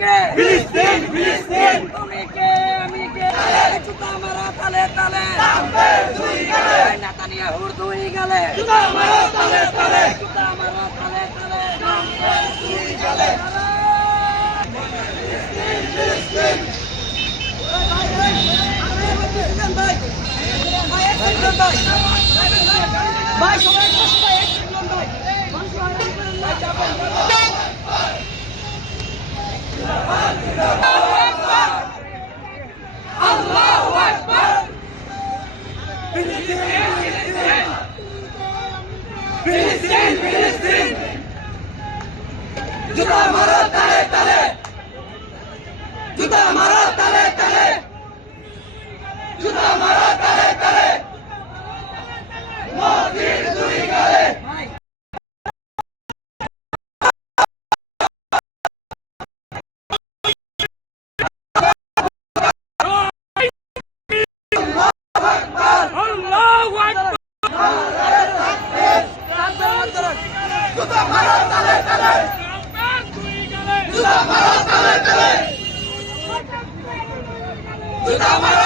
কে ফিলিস্তিন ফিলিস্তিন তুমি কে আমি কে জুতা মারা তালে তালে দুই গেলে নেতানিয়াহুর দুই গেলে জুতা মারা তালে তালে জুতা মারা তালে তালে দুই গেলে ফিলিস্তিন ফিলিস্তিন ভাই সবাই Allahu Akbar Filistin Filistin Juta maro tale tale Juta maro tale tale Juta maro tale tale Modir dui gale Juta maro tale tale Juta maro tale tale Juta maro